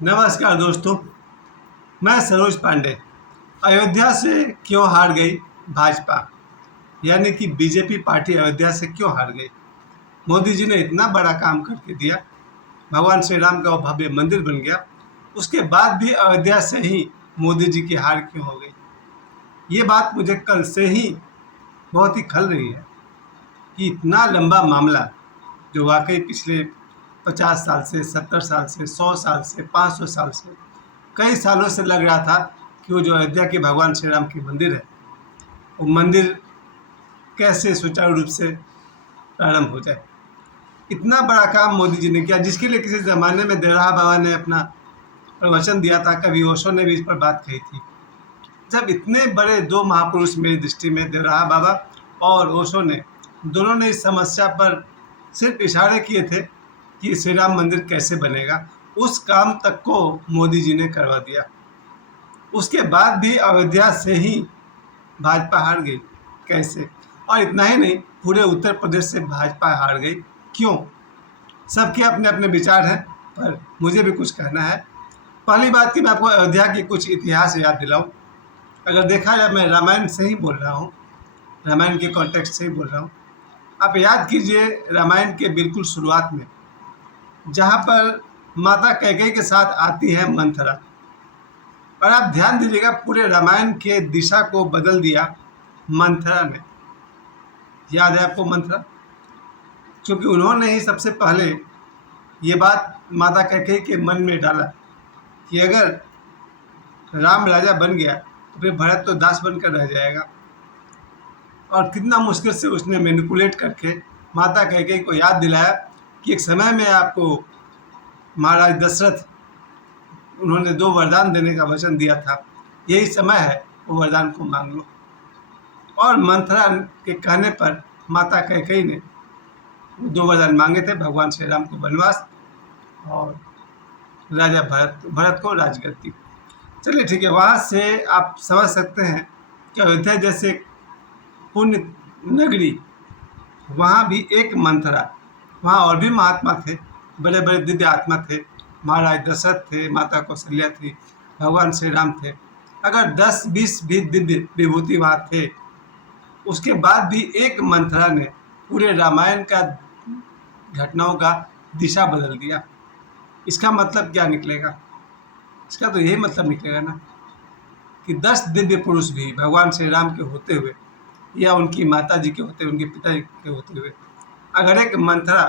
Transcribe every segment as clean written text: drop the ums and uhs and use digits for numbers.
नमस्कार दोस्तों, मैं सरोज पांडे। अयोध्या से क्यों हार गई भाजपा, यानी कि बीजेपी पार्टी अयोध्या से क्यों हार गई? मोदी जी ने इतना बड़ा काम करके दिया, भगवान श्री राम का वो भव्य मंदिर बन गया, उसके बाद भी अयोध्या से ही मोदी जी की हार क्यों हो गई? ये बात मुझे कल से ही बहुत ही खल रही है कि इतना लंबा मामला जो वाकई पिछले 50 साल से, 70 साल से, 100 साल से, 500 साल से, कई सालों से लग रहा था कि वो जो अयोध्या के भगवान श्री राम की मंदिर है, वो मंदिर कैसे सुचारू रूप से प्रारंभ हो जाए। इतना बड़ा काम मोदी जी ने किया, जिसके लिए किसी ज़माने में देवराहा बाबा ने अपना प्रवचन दिया था, कभी ओशो ने भी इस पर बात कही थी। जब इतने बड़े दो महापुरुष मेरी दृष्टि में, देवराहा बाबा और ओशो ने, दोनों ने इस समस्या पर सिर्फ इशारे किए थे कि श्री राम मंदिर कैसे बनेगा, उस काम तक को मोदी जी ने करवा दिया। उसके बाद भी अयोध्या से ही भाजपा हार गई, कैसे? और इतना ही नहीं, पूरे उत्तर प्रदेश से भाजपा हार गई। क्यों? सबके अपने अपने विचार हैं, पर मुझे भी कुछ कहना है। पहली बात कि मैं आपको अयोध्या की कुछ इतिहास याद दिलाऊं। अगर देखा जाए, मैं रामायण से ही बोल रहा हूँ, रामायण के कॉन्टेक्स्ट से ही बोल रहा हूँ। आप याद कीजिए, रामायण के बिल्कुल शुरुआत में जहाँ पर माता कैकेयी के साथ आती है मंथरा, और आप ध्यान दीजिएगा, पूरे रामायण के दिशा को बदल दिया मंथरा ने। याद है आपको मंथरा? क्योंकि उन्होंने ही सबसे पहले ये बात माता कैकेयी के मन में डाला कि अगर राम राजा बन गया तो फिर भरत तो दास बनकर रह जाएगा। और कितना मुश्किल से उसने मैनिपुलेट करके माता कैकेयी को याद दिलाया कि एक समय में आपको महाराज दशरथ, उन्होंने 2 वरदान देने का वचन दिया था, यही समय है, वो वरदान को मांग लो। और मंथरा के कहने पर माता कैकेयी ने 2 वरदान मांगे थे, भगवान श्री राम को वनवास और राजा भरत को राजगद्दी। चलिए ठीक है, वहाँ से आप समझ सकते हैं कि अयोध्या जैसे पुण्य नगरी, वहाँ भी एक मंथरा, वहाँ और भी महात्मा थे, बड़े बड़े दिव्य आत्मा थे, महाराज दशरथ थे, माता कौशल्या थी, भगवान श्री राम थे। अगर 10-20 भी दिव्य विभूति वहाँ थे, उसके बाद भी एक मंथरा ने पूरे रामायण का घटनाओं का दिशा बदल दिया। इसका मतलब क्या निकलेगा? इसका तो यही मतलब निकलेगा ना कि 10 दिव्य पुरुष भी भगवान श्री राम के होते हुए, या उनकी माता जी के होते हुए, उनके पिता जी के होते हुए, अगर एक मंथरा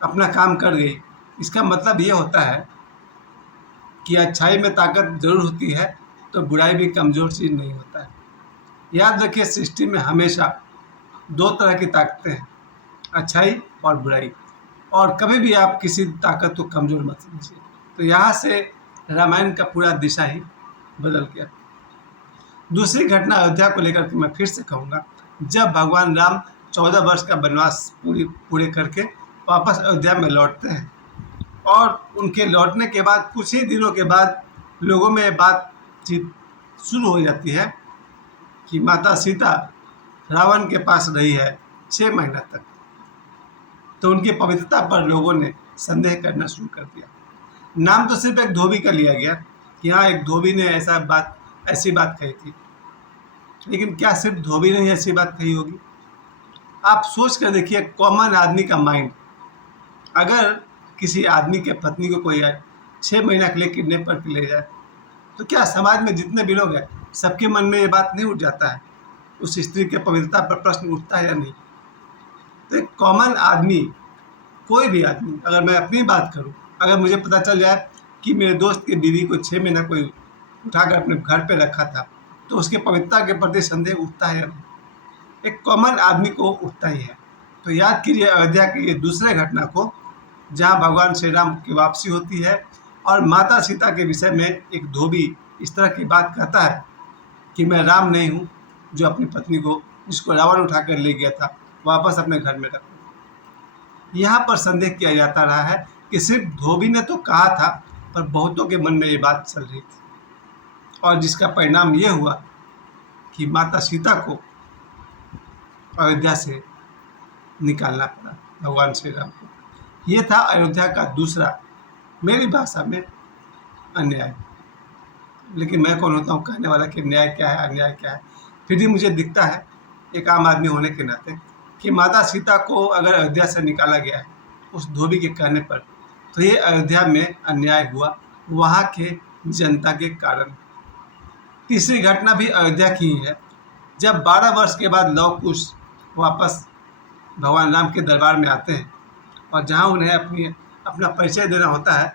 अपना काम कर गई, इसका मतलब ये होता है कि अच्छाई में ताकत जरूर होती है, तो बुराई भी कमज़ोर चीज़ नहीं होता है। याद रखिए, सृष्टि में हमेशा 2 तरह की ताकतें हैं, अच्छाई और बुराई, और कभी भी आप किसी ताकत को कमज़ोर मत समझिए। तो यहाँ से रामायण का पूरा दिशा ही बदल गया। दूसरी घटना अयोध्या को लेकर के मैं फिर से कहूँगा, जब भगवान राम 14 वर्ष का वनवास पूरे करके वापस अयोध्या में लौटते हैं, और उनके लौटने के बाद कुछ ही दिनों के बाद लोगों में बातचीत शुरू हो जाती है कि माता सीता रावण के पास रही है 6 महीना तक। तो उनकी पवित्रता पर लोगों ने संदेह करना शुरू कर दिया। नाम तो सिर्फ एक धोबी का लिया गया कि हाँ, एक धोबी ने ऐसी बात कही थी, लेकिन क्या सिर्फ धोबी ने ऐसी बात कही होगी? आप सोच कर देखिए, कॉमन आदमी का माइंड, अगर किसी आदमी के पत्नी को कोई 6 महीना के लिए किडनैप करके ले जाए, तो क्या समाज में जितने भी लोग हैं, सबके मन में ये बात नहीं उठ जाता है? उस स्त्री के पवित्रता पर प्रश्न उठता है या नहीं? तो एक कॉमन आदमी, कोई भी आदमी, अगर मैं अपनी बात करूं, अगर मुझे पता चल जाए कि मेरे दोस्त की बीवी को 6 महीना कोई उठाकर अपने घर पे रखा था, तो उसके पवित्रता के प्रति संदेह उठता है या नहीं? एक कॉमन आदमी को उठता ही है। तो याद कीजिए अयोध्या की ये दूसरे घटना को, जहाँ भगवान श्री राम की वापसी होती है और माता सीता के विषय में एक धोबी इस तरह की बात कहता है कि मैं राम नहीं हूँ जो अपनी पत्नी को, जिसको रावण उठाकर ले गया था, वापस अपने घर में रखूँ। यहाँ पर संदेह किया जाता रहा है कि सिर्फ धोबी ने तो कहा था, पर बहुतों के मन में ये बात चल रही थी, और जिसका परिणाम ये हुआ कि माता सीता को अयोध्या से निकालना पड़ा भगवान श्री राम को। ये था अयोध्या का दूसरा मेरी भाषा में अन्याय। लेकिन मैं कौन होता हूँ कहने वाला कि न्याय क्या है, अन्याय क्या है। फिर भी मुझे दिखता है एक आम आदमी होने के नाते कि माता सीता को अगर अयोध्या से निकाला गया है उस धोबी के कहने पर, तो ये अयोध्या में अन्याय हुआ वहाँ के जनता के कारण। तीसरी घटना भी अयोध्या की ही है। जब 12 वर्ष के बाद लव कुश वापस भगवान राम के दरबार में आते हैं और जहाँ उन्हें अपना परिचय देना होता है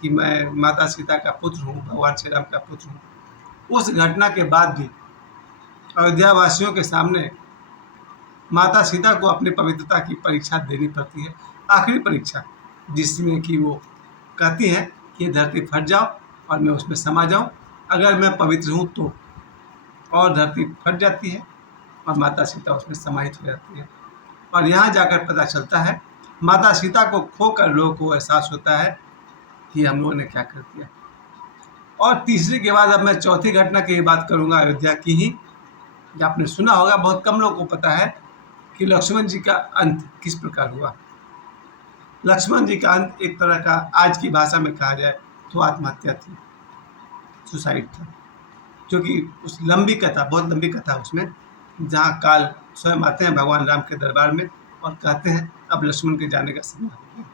कि मैं माता सीता का पुत्र हूँ, भगवान श्री राम का पुत्र हूँ, उस घटना के बाद भी अयोध्या वासियों के सामने माता सीता को अपनी पवित्रता की परीक्षा देनी पड़ती है, आखिरी परीक्षा, जिसमें कि वो कहती हैं कि ये धरती फट जाओ और मैं उसमें समा जाऊं, अगर मैं पवित्र हूँ तो। और धरती फट जाती है और माता सीता उसमें समाहित हो जाती है। और यहाँ जाकर पता चलता है, माता सीता को खोकर लोगों को एहसास होता है कि हम लोगों ने क्या कर दिया। और तीसरी के बाद अब मैं चौथी घटना की बात करूँगा अयोध्या की ही। आपने सुना होगा, बहुत कम लोगों को पता है कि लक्ष्मण जी का अंत किस प्रकार हुआ। लक्ष्मण जी का अंत एक तरह का आज की भाषा में कहा जाए तो आत्महत्या थी, सुसाइड था। क्योंकि उस लंबी कथा, बहुत लंबी कथा उसमें, जहाँ काल स्वयं आते हैं भगवान राम के दरबार में और कहते हैं अब लक्ष्मण के जाने का समय हो गया।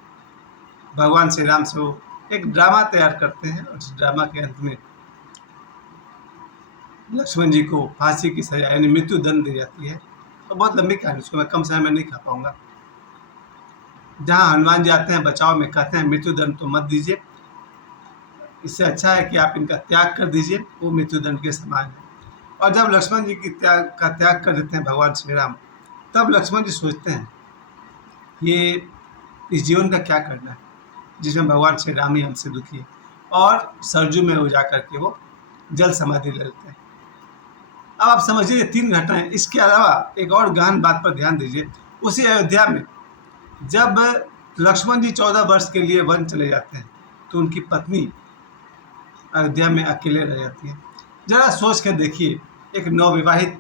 भगवान श्री राम से वो एक ड्रामा तैयार करते हैं और उस ड्रामा के अंत में लक्ष्मण जी को फांसी की सजा यानी मृत्यु दंड दी जाती है। तो बहुत लंबी कहानी, उसको मैं कम समय में नहीं खा पाऊंगा। जहाँ हनुमान जी आते हैं बचाव में, कहते हैं मृत्यु दंड तो मत दीजिए, इससे अच्छा है कि आप इनका त्याग कर दीजिए, वो मृत्यु दंड के समान है। और जब लक्ष्मण जी की त्याग कर देते हैं भगवान श्री राम, तब लक्ष्मण जी सोचते हैं ये इस जीवन का क्या करना है जिसमें भगवान श्री राम ही हमसे दुखी है। और सरजू में वो जा करके वो जल समाधि ले लेते हैं। अब आप समझिए ये 3 घटनाएं। इसके अलावा एक और गहन बात पर ध्यान दीजिए। उसी अयोध्या में जब लक्ष्मण जी 14 वर्ष के लिए वन चले जाते हैं तो उनकी पत्नी अयोध्या में अकेले रह जाती है। जरा सोच कर देखिए, एक नवविवाहित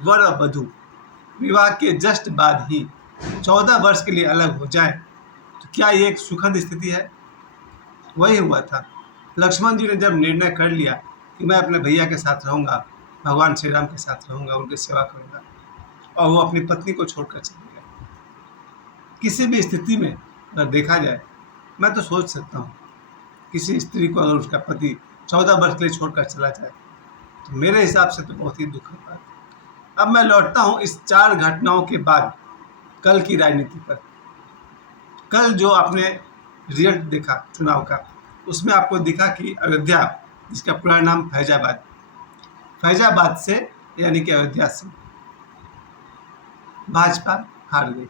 वर और वधू विवाह के जस्ट बाद ही 14 वर्ष के लिए अलग हो जाए तो क्या ये एक सुखद स्थिति है? वही हुआ था। लक्ष्मण जी ने जब निर्णय कर लिया कि मैं अपने भैया के साथ रहूँगा, भगवान श्री राम के साथ रहूँगा, उनकी सेवा करूँगा, और वो अपनी पत्नी को छोड़कर चले गए। किसी भी स्थिति में अगर देखा जाए, मैं तो सोच सकता हूँ किसी स्त्री को अगर उसका पति 14 वर्ष के लिए छोड़कर चला जाए तो मेरे हिसाब से तो बहुत ही दुखद बात है। अब मैं लौटता हूँ इस 4 घटनाओं के बाद कल की राजनीति पर। कल जो आपने रिजल्ट देखा चुनाव का, उसमें आपको दिखा कि अयोध्या, जिसका पूरा नाम फैजाबाद से यानी कि अयोध्या से भाजपा हार गई।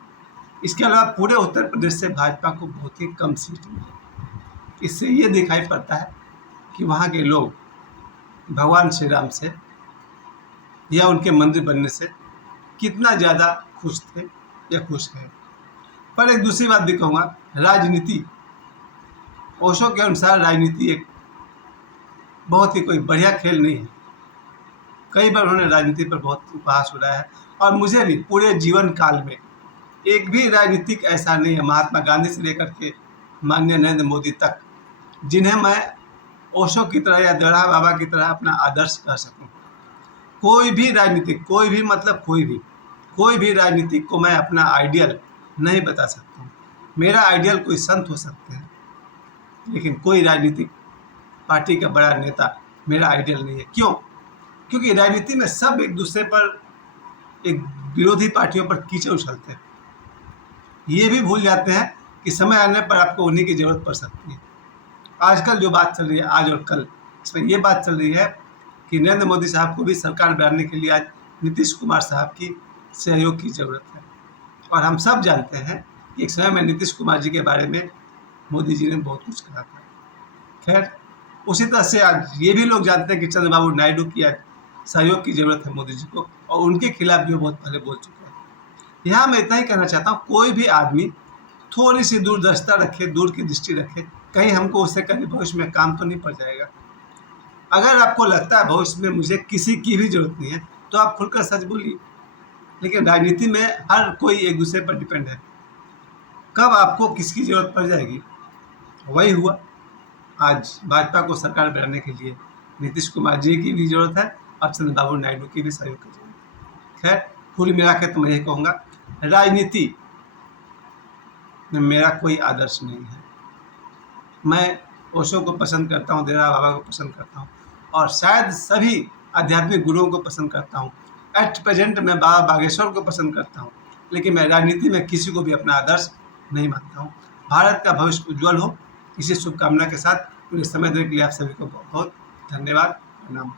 इसके अलावा पूरे उत्तर प्रदेश से भाजपा को बहुत ही कम सीट मिली। इससे ये दिखाई पड़ता है कि वहाँ के लोग भगवान श्री राम से या उनके मंदिर बनने से कितना ज़्यादा खुश थे या खुश हैं। पर एक दूसरी बात भी कहूँगा, राजनीति, ओशो के अनुसार राजनीति एक बहुत ही कोई बढ़िया खेल नहीं है। कई बार उन्होंने राजनीति पर बहुत उपहास उड़ाया है और मुझे भी पूरे जीवन काल में एक भी राजनीतिक ऐसा नहीं है, महात्मा गांधी से लेकर के माननीय नरेंद्र मोदी तक, जिन्हें मैं ओशो की तरह या दड़ा बाबा की तरह अपना आदर्श कह सकूं। कोई भी राजनीतिक, कोई भी मतलब कोई भी राजनीतिक को मैं अपना आइडियल नहीं बता सकता हूँ। मेरा आइडियल कोई संत हो सकते हैं, लेकिन कोई राजनीतिक पार्टी का बड़ा नेता मेरा आइडियल नहीं है। क्यों? क्योंकि राजनीति में सब एक दूसरे पर, एक विरोधी पार्टियों पर कीचड़ उछलते हैं। ये भी भूल जाते हैं कि समय आने पर आपको उन्हीं की जरूरत पड़ सकती है। आजकल जो बात चल रही है, आज और कल, इसमें ये बात चल रही है कि नरेंद्र मोदी साहब को भी सरकार बनाने के लिए आज नीतीश कुमार साहब की सहयोग की ज़रूरत है। और हम सब जानते हैं कि एक समय में नीतीश कुमार जी के बारे में मोदी जी ने बहुत कुछ कहा था। खैर, उसी तरह से आज ये भी लोग जानते हैं कि चंद्रबाबू नायडू की आज सहयोग की ज़रूरत है मोदी जी को, और उनके खिलाफ भी बहुत पहले बोल चुके हैं। यहाँ मैं इतना ही कहना चाहता हूँ, कोई भी आदमी थोड़ी सी दूरदर्शिता रखे, दूर की दृष्टि रखे, कहीं हमको उससे कभी भविष्य में काम तो नहीं पड़ जाएगा। अगर आपको लगता है भविष्य में मुझे किसी की भी जरूरत नहीं है तो आप खुलकर सच बोलिए। लेकिन राजनीति में हर कोई एक दूसरे पर डिपेंड है, कब आपको किसकी जरूरत पड़ जाएगी। वही हुआ, आज भाजपा को सरकार बनाने के लिए नीतीश कुमार जी की भी ज़रूरत है और चंद्रबाबू नायडू की भी सहयोग की ज़रूरत है। खैर, कुल मिला के तो मैं यही कहूँगा, राजनीति में मेरा कोई आदर्श नहीं है। मैं ओशो को पसंद करता हूँ, देवरा बाबा को पसंद करता हूँ और शायद सभी आध्यात्मिक गुरुओं को पसंद करता हूँ। एट प्रेजेंट मैं बाबा बागेश्वर को पसंद करता हूँ, लेकिन मैं राजनीति में किसी को भी अपना आदर्श नहीं मानता हूँ। भारत का भविष्य उज्ज्वल हो, इसी शुभकामना के साथ मुझे समय देने के लिए आप सभी को बहुत बहुत धन्यवाद। प्रणाम।